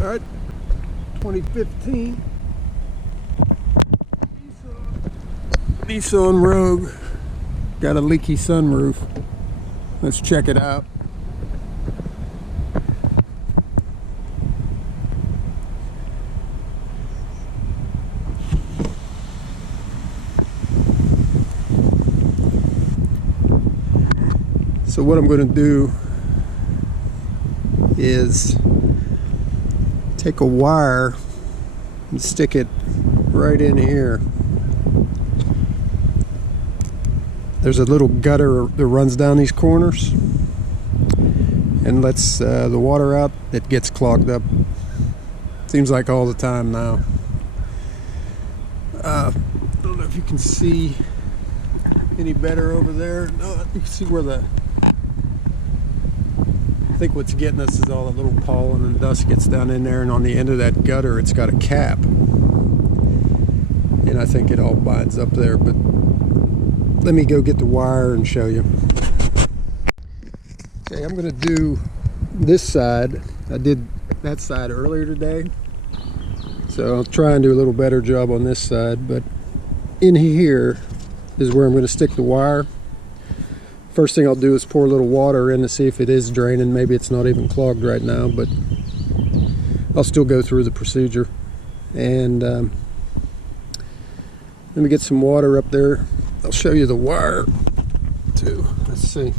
Alright, 2015 Nissan Rogue. Got a leaky sunroof. Let's check it out. So what I'm going to do is take a wire and stick it right in here. There's a little gutter that runs down these corners and lets the water out. It gets clogged up. Seems like all the time now. I don't know if you can see any better over there. No, you can see where I think what's getting us is all the little pollen and dust gets down in there, and on the end of that gutter it's got a cap, and I think it all binds up there. But let me go get the wire and show you. Okay, I'm going to do this side. I did that side earlier today, so I'll try and do a little better job on this side. But in here is where I'm going to stick the wire. First thing I'll do is pour a little water in to see if it is draining. Maybe it's not even clogged right now, but I'll still go through the procedure. And let me get some water up there. I'll show you the wire too. Let's see.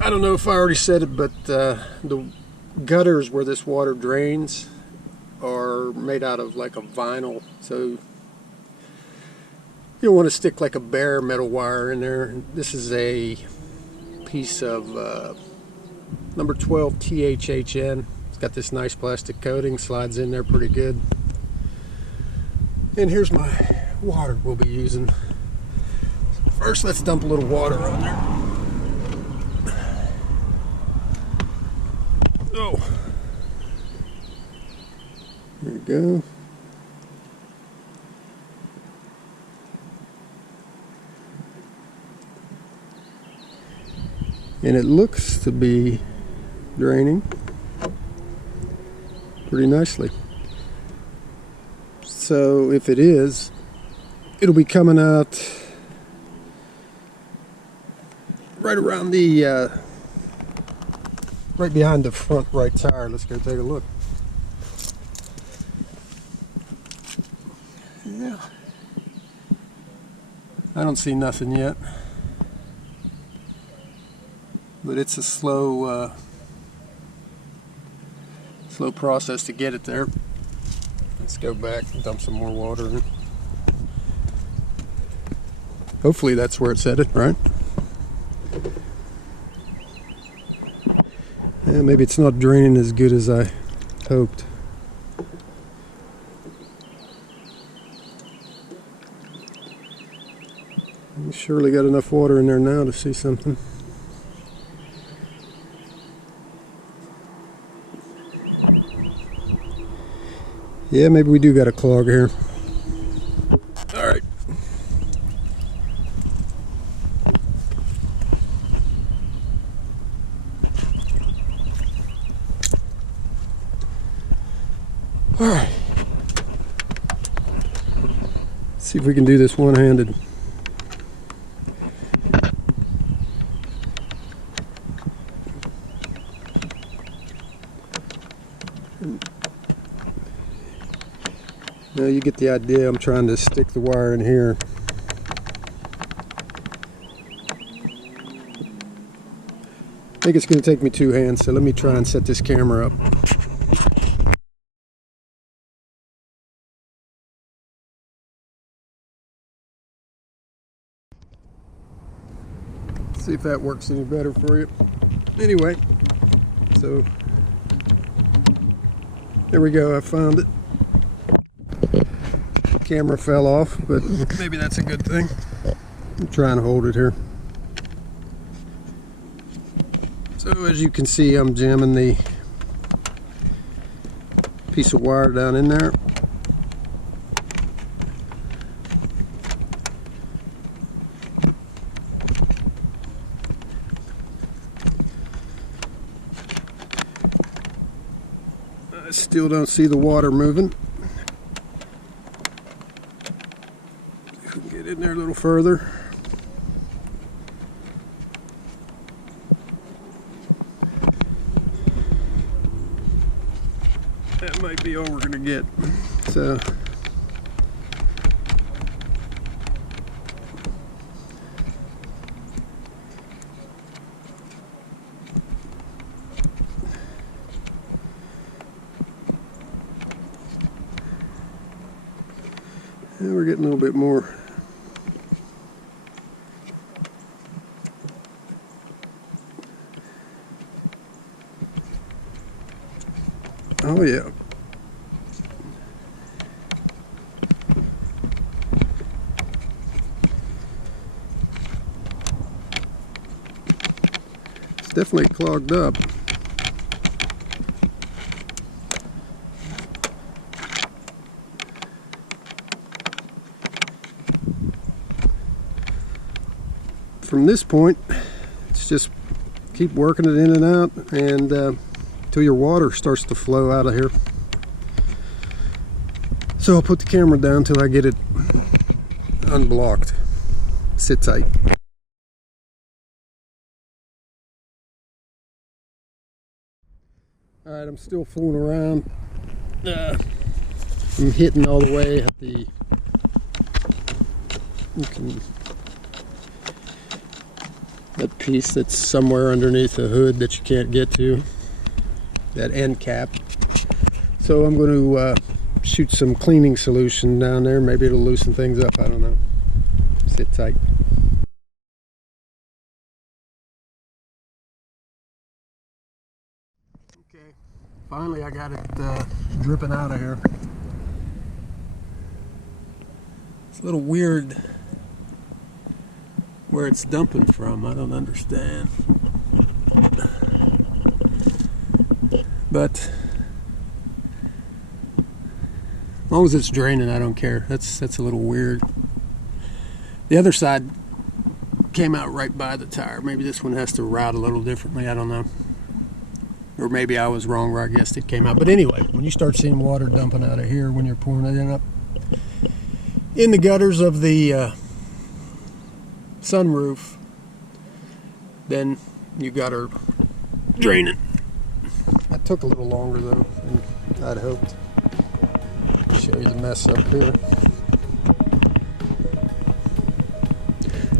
I don't know if I already said it, but the gutters where this water drains are made out of like a vinyl, so you don't want to stick like a bare metal wire in there. This is a piece of number 12 THHN. It's got this nice plastic coating, slides in there pretty good. And here's my water we'll be using. So first, let's dump a little water on there. Oh, there we go. And it looks to be draining pretty nicely. So if it is, it'll be coming out right around the right behind the front right tire. Let's go take a look. Yeah, I don't see nothing yet, but it's a slow process to get it there. Let's go back and dump some more water in. Hopefully that's where it's headed, right? Yeah, maybe it's not draining as good as I hoped. We surely got enough water in there now to see something. Yeah, maybe we do got a clog here. All right. All right. See if we can do this one-handed. Now you get the idea. I'm trying to stick the wire in here. I think it's going to take me two hands, so let me try and set this camera up. See if that works any better for you. Anyway, so there we go. I found it. Camera fell off, but maybe that's a good thing. I'm trying to hold it here. So as you can see, I'm jamming the piece of wire down in there. I still don't see the water moving. See if we can get in there a little further. That might be all we're gonna get. So and we're getting a little bit more. Oh yeah. It's definitely clogged up. From this point, it's just keep working it in and out, and till your water starts to flow out of here. So I'll put the camera down till I get it unblocked. Sit tight. Alright, I'm still fooling around. I'm hitting all the way at the, that piece that's somewhere underneath the hood that you can't get to, that end cap. So I'm going to shoot some cleaning solution down there. Maybe it'll loosen things up, I don't know. Sit tight. Okay, finally I got it dripping out of here. It's a little weird where it's dumping from. I don't understand. But as long as it's draining, I don't care. That's a little weird. The other side came out right by the tire. Maybe this one has to route a little differently. I don't know. Or maybe I was wrong where I guessed it came out. But anyway, when you start seeing water dumping out of here when you're pouring it in up in the gutters of the sunroof, then you got her draining. That took a little longer though than I'd hoped. Show you the mess up here.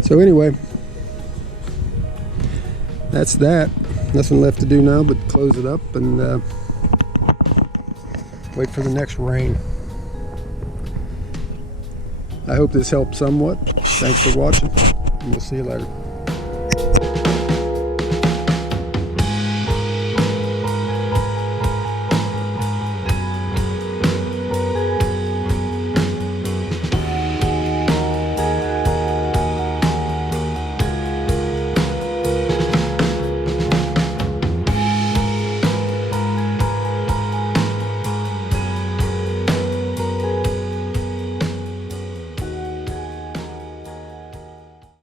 So anyway, that's that. Nothing left to do now but close it up and wait for the next rain. I hope this helped somewhat. Thanks for watching, and we'll see you later.